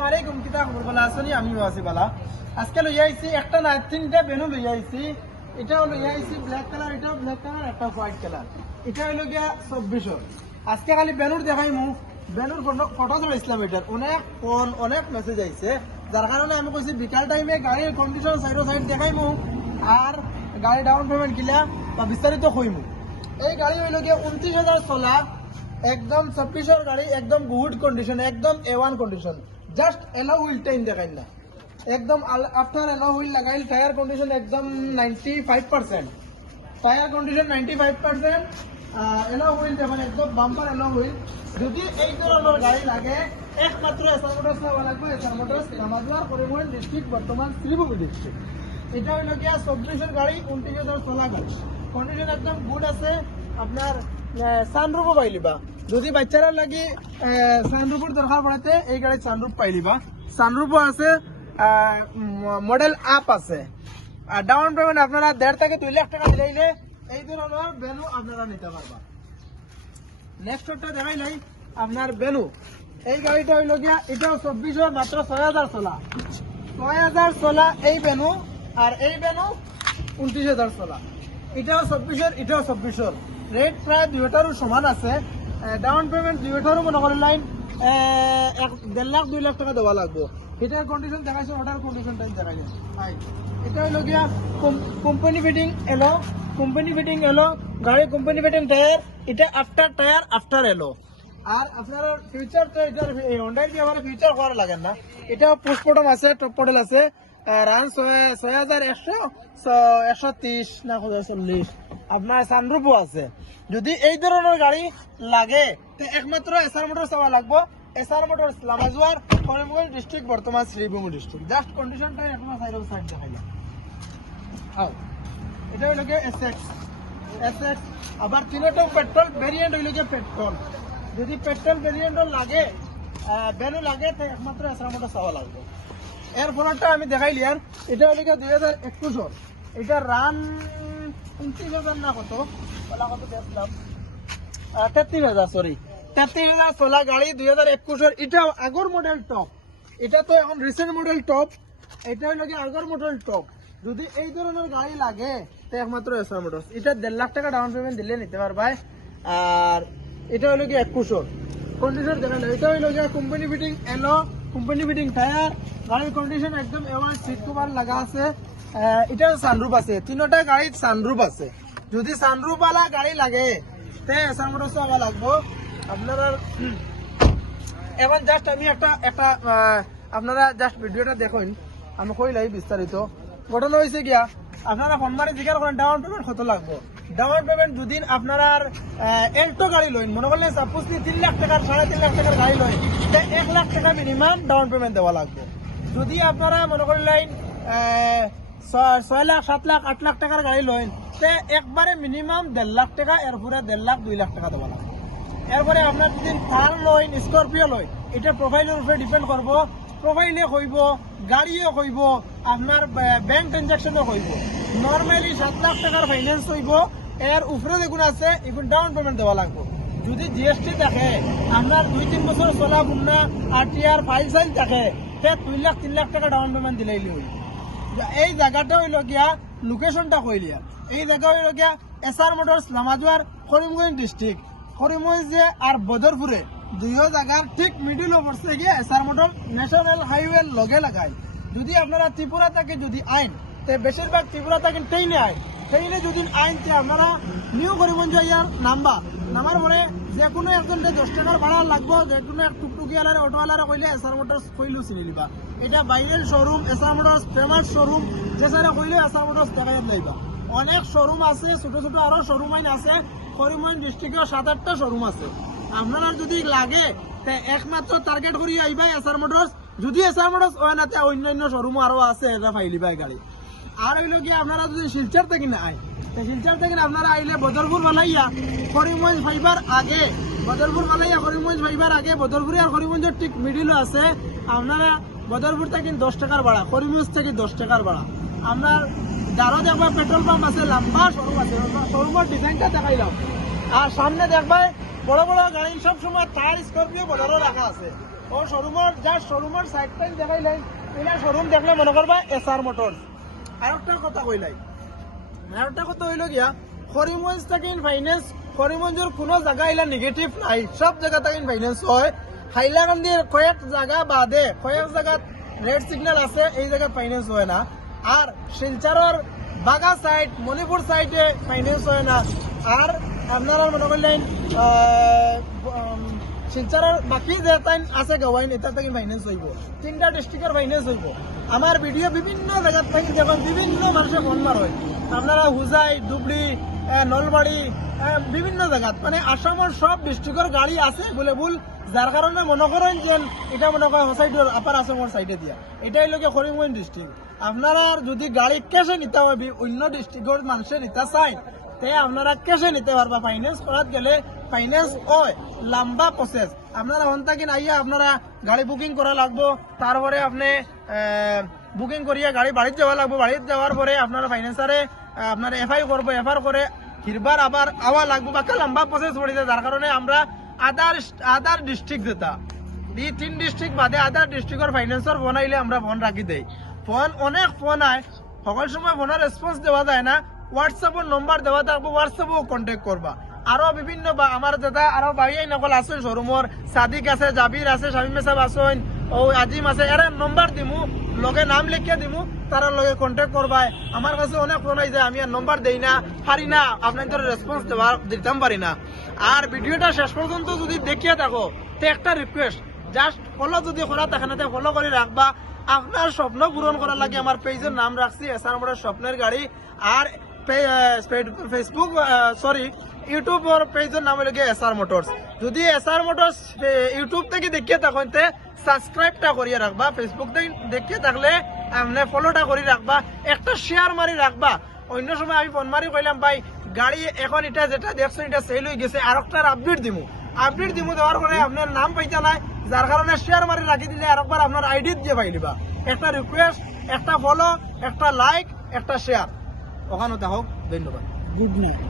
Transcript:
আসসালামু আলাইকুম কিতা খবর বলা আসনি আমি ওয়াসি বালা আজকে লইয়া আইছি একটা না তিনটা বেনু লইয়া আইছি এটাও লইয়া আইছি ব্ল্যাক কালার এটাও ব্ল্যাক কালার একটা হোয়াইট কালার এটা হইলো গিয়া 2400 আজকে খালি বেনুর দেখাইমু বেনুর ফটো চড়াইছিলাম এটার অনেক ফোন অনেক মেসেজ আইছে যার কারণে আমি কইছি বিকাল টাইমে গাড়ির কন্ডিশন সাইড দেখাইমু আর গাড়ি ডাউন পেমেন্ট কিলা বা বিস্তারিত কইমু এই গাড়ি হইলো গিয়া 29,000 চলা একদম 26 গাড়ি একদম গুড কন্ডিশন একদম A1 কন্ডিশন জাস্ট এলো হুইল টাইম দেখাই না একদম আফটার এলো হুইল লাগাইল টায়ার কন্ডিশন একদম 95% টায়ার কন্ডিশন 95% এলো হুইল দেখুন একদম বাম্পার এলো হুইল যদি এই ধরনের গাড়ি লাগে একমাত্র এসআর মোটরস নেওয়া লাগবে এসআর মোটরস নামাজুয়ার পরিবহন ডিস্ট্রিক্ট বর্তমান শ্রীভূমি ডিস্ট্রিক্ট এটা হইল গিয়া 24 গাড়ি 29,000 চলা গাড়ি কন্ডিশন একদম গুড আছে আপনার সানরুফও পাইলিবা যদি বাচ্চারা লাগি সানরুফের দরকার পড়াতে এই গাড়ির সানরুফ পাইলিবা সানরুফও আছে মডেল আপ আছে আর ডাউন পেমেন্ট আপনারা 1.5 থেকে 2 লাখ টাকা দিলে এই ধরনের বেনু আপনারা নিতে পারবা নেক্সটটা দেখাই নাই আপনার বেনু এই গাড়িটা হইল গিয়া এটাও 24 মাত্র 6,000 চলা 6,000 চলা এই বেনু আর এই বেনু 29,000 চলা এটাও 24 এটাও 24 রেট প্রায় দুইটারও সমান আছে ডাউন পেমেন্ট দুইটারও মনে করেন লাইন 1.5 লাখ 2 লাখ টাকা দেওয়া লাগবে এটার কন্ডিশন দেখাইছে ওটার কন্ডিশনটা দেখাইছে এটা হইল গিয়া কোম্পানি ফিটিং এলো গাড়ি কোম্পানি ফিটিং টায়ার এটা আফটার টায়ার আফটার এলো আর আপনার ফিউচার তো এটার হোন্ডাই দিয়ে আমার ফিউচার করা লাগে না এটা পোস্টমর্টম আছে টপ মডেল আছে রান 6,130 না 40 আপনার সানরুফও আছে যদি এই ধরনের গাড়ি লাগে তো একমাত্র এসআর মোটরস চাওয়া লাগবো এসআর মোটরস লামাজুয়ার করিমগঞ্জ ডিস্ট্রিক্ট বর্তমান শ্রীভূমি ডিস্ট্রিক্ট জাস্ট কন্ডিশনটা এখন সাইড দেখাইলাম এটা হইল গিয়ে এসএক্স আবার তিনটাও পেট্রোল ভেরিয়েন্ট হইল গিয়ে পেট্রোল যদি পেট্রোল ভেরিয়েন্ট লাগে বেনু লাগে তো একমাত্র এসআর মোটরস চাওয়া লাগবে এর ফলটা আমি দেখাইলি আর এটা হইল গিয়ে 2021 এটা রান 29,000 না কত দেখলাম 33,000 সরি 33,000 চলা গাড়ি 2021 এটা আগর মডেল টপ এটা তো এখন রিসেন্ট মডেল টপ এটা হইল কি আগর মডেল টপ যদি এই ধরনের গাড়ি লাগে তো একমাত্র এসআর মোটরস এটা 1.5 লাখ টাকা ডাউন পেমেন্ট দিলে নিতে পারবাই আর এটা হইল কি 21 কন্ডিশন দেখালে এটা হইল কি কোম্পানি ফিটিং এলো কোম্পানি ফিটিং টায়ার গাড়ির কন্ডিশন একদম এওয়ান সিট কভার লাগা আছে এটা সানরুফ আছে তিনটা গাড়ির সানরুফ আছে যদি সানরুফ वाला গাড়ি লাগে তে এসআর মোটরস আবার লাগবে আপনারা এখন জাস্ট আমি একটা আপনারা জাস্ট ভিডিওটা দেখুন আমি কইলাই বিস্তারিত ঘটনা হয়েছে গিয়া আপনারা ফোন মারি জিজ্ঞাসা করেন ডাউন পেমেন্ট কত লাগবে ডাউন পেমেন্ট দুদিন আপনারা এল্টো গাড়ি লইন মনে করলেন সাপোজ 3 লাখ টাকার 3.5 লাখ টাকার গাড়ি লইন 1 লাখ টাকা মিনিমাম ডাউন পেমেন্ট দেওয়া লাগবে যদি আপনারা মনে করলেন 6 লাখ 7 লাখ 8 লাখ টাকার গাড়ি লইন তে একবারে মিনিমাম 1.5 লাখ টাকা এরপরে 1.5 লাখ 2 লাখ টাকা দেওয়া লাগবে এরপরে আপনার যদি থার লইন স্করপিও লইন এটা প্রোফাইলের উপরে ডিপেন্ড করবো প্রোফাইলে হইব গাড়িও হইব আপনার ব্যাংক ট্রানজাকশনও হইব নর্মালি 7 লাখ টাকার ফাইন্যান্স হইব এর উপরে দেখুন আছে এখন ডাউন পেমেন্ট দেওয়া লাগবে যদি জিএসটি থাকে আপনার 2-3 বছর চলা বুনা আরটিআর ফাইল থাকে সে 2 লাখ 3 লাখ টাকা ডাউন পেমেন্ট দিলেই হইব এই জায়গাটা হইল গিয়া লোকেশনটা কইলিয়া এই জায়গা হইল গিয়া এসআর মোটরস লামাজুয়ার করিমগঞ্জ ডিস্ট্রিক্ট করিমগঞ্জে আর বদরপুরে দুইও জায়গার ঠিক মিডিল পড়ছে গিয়ে এসআর মোটর ন্যাশনাল হাইওয়ে লগে লাগায় যদি আপনারা ত্রিপুরা থেকে যদি আইন তে বেশিরভাগ ত্রিপুরা থেকে ট্রেনে আইন ট্রেনে যদি আইন তে আপনারা নিউ করিমগঞ্জ ইয়ার নাম্বার পরে যে কোনো একজনকে 10 টাকার ভাড়া লাগবে যে কোনো এক টুকটুকিওয়ালার অটোওয়ালার কইলে এসআর মোটরস কইলু চিনি লিবা এটা বাইরের showroom SR Motors famous showroom যেসারা কইলে এসআর মোটরস দেখাই লাইবা অনেক শোরুম আছে ছোট ছোট আরো শোরুম আইন আছে করিমগঞ্জ ডিস্ট্রিক্টে 7-8টা শোরুম আছে আপনারা যদি লাগে তে একমাত্র টার্গেট করি আইবা এসআর মোটরস যদি এসআর মোটরস হয় না তে অন্যান্য শোরুম আরো আছে এটা ফাইলিবা গাড়ি আর হইল কি আপনারা যদি শিলচর থেকে না আই শিলচর থেকে আপনারা আইলে বদরপুর বালাইয়া করিমগঞ্জ ফাইবার আগে বদরপুর বালাইয়া করিমগঞ্জ ফাইবার আগে বদরপুরে আর করিমগঞ্জের ঠিক মিডিলও আছে আপনারা বদরপুর থেকে 10 টাকার ভাড়া করিমগঞ্জ থেকে 10 টাকার ভাড়া আমরা যারও দেখবা পেট্রোল পাম্প আছে লম্বা শোরুম আছে শোরুমের ডিজাইনটা দেখাইলাম আর সামনে দেখবা বড় বড় গাড়ি সব সময় টায়ার স্করপিও বড় রাখা আছে ও শোরুমের যার শোরুমের সাইড টাইম দেখাইলাই এটা শোরুম দেখলে মনে করবা এসআর মোটরস। আর একটা কথা কইলাই, আর একটা কথা হইল গিয়া করিমগঞ্জ থেকে ফাইন্যান্স, করিমগঞ্জের কোনো জায়গা এলা নেগেটিভ নাই, সব জায়গা থেকে ফাইন্যান্স হয়। হাইলাকান্দির কয়েক জায়গা বাদে কয়েক জায়গা রেড সিগন্যাল আছে, এই জায়গায় ফাইন্যান্স হয় না। আর শিলচরের বাগা সাইড মণিপুর সাইডে ফাইন্যান্স হয় না। আর আপনারা মনে করলেন শিলচরের বাকি যে টাইম আছে গাওয়াইন এটা থেকে ফাইন্যান্স হইব, 3টা ডিস্ট্রিক্টের ফাইন্যান্স হইব। আমার ভিডিও বিভিন্ন জায়গা থেকে যখন বিভিন্ন মানুষের ফোন মার হয়, আপনারা হুজাই ধুবড়ি নলবাড়ি বিভিন্ন জায়গাত মানে আসামের সব ডিস্ট্রিক্টের গাড়ি আছে বলে ভুল, যার কারণে মনে করেন যে এটা মনে করেন হোসাইডের আপার আসামের সাইডে দিয়া, এটাই লোকে করিমগঞ্জ ডিস্ট্রিক্ট। আপনারা যদি গাড়ি ক্যাশে নিতে হবে অন্য ডিস্ট্রিক্টের মানুষের নিতে চাই, তে আপনারা ক্যাশে নিতে পারবা। ফাইন্যান্স করাত গেলে ফাইন্যান্স হয় লম্বা প্রসেস। আপনারা হন থাকেন আইয়া আপনারা গাড়ি বুকিং করা লাগবো, তারপরে আপনি বুকিং করিয়া গাড়ি বাড়িতে যাওয়া লাগবো, বাড়িতে যাওয়ার পরে আপনারা ফাইন্যান্সারে আপনার এফআই করবো, এফআর করে ফিরবার আবার আওয়া লাগবো, বাকি লম্বা প্রসেস পড়ে যায়। যার কারণে আমরা আদার ডিস্ট্রিক্ট যেটা এই 3 ডিস্ট্রিক্ট বাদে আদার ডিস্ট্রিক্টের ফাইন্যান্সর ফোন আইলে আমরা ফোন রাখি দেই। ফোন অনেক ফোন আয়, সকল সময় ফোনের রেসপন্স দেওয়া যায় না। হোয়াটসঅ্যাপের নম্বর দেওয়া থাকবো, হোয়াটসঅ্যাপেও কন্ট্যাক্ট করবা। আরো বিভিন্ন আমার যেটা আরো ভাইয়াই নকল আছেন শোরুমর, সাদিক আছে, জাবির আছে, শামিম সাহেব আছেন, ও আজিম আছে, এর নম্বর দিমু, লগে নাম লিখিয়ে দিমু, তারা লগে কন্ট্যাক্ট করবাই। আমার কাছে অনেক ফোন আই যায়, আমি আর নম্বর দেই না, পারি না, আপনাদের রেসপন্স দিতাম পারি না। আর ভিডিওটা শেষ পর্যন্ত যদি দেখিয়ে থাকো তো একটা রিকোয়েস্ট, জাস্ট ফলো যদি করা থাকে না ফলো করে রাখবা। আপনার স্বপ্ন পূরণ করার লাগে আমার পেজের নাম রাখছি এসআর মোটরস স্বপ্নের গাড়ি। আর ফেসবুক ইউটিউব পেজের নাম হলো এসআর মোটরস। যদি এসআর মোটরস ইউটিউব থেকে দেখিয়ে থাকেন তে সাবস্ক্রাইবটা করিয়ে রাখবা, ফেসবুক থেকে দেখিয়ে থাকলে আপনি ফলোটা করে রাখবা, একটা শেয়ার মারি রাখবা। অন্য সময় আমি ফোন মারি কইলাম ভাই গাড়ি এখন এটা যেটা দেখছেন এটা সেল হয়ে গেছে, আর একটা আপডেট দিমু দেওয়ার পরে আপনার নাম পাইতা নাই, যার কারণে শেয়ার মারি রাখি দিলে আর একবার আপনার আইডি দিয়ে পাইলিবা। একটা রিকোয়েস্ট, একটা ফলো, একটা লাইক, একটা শেয়ার, ওখানে হোক। ধন্যবাদ, গুড নাইট।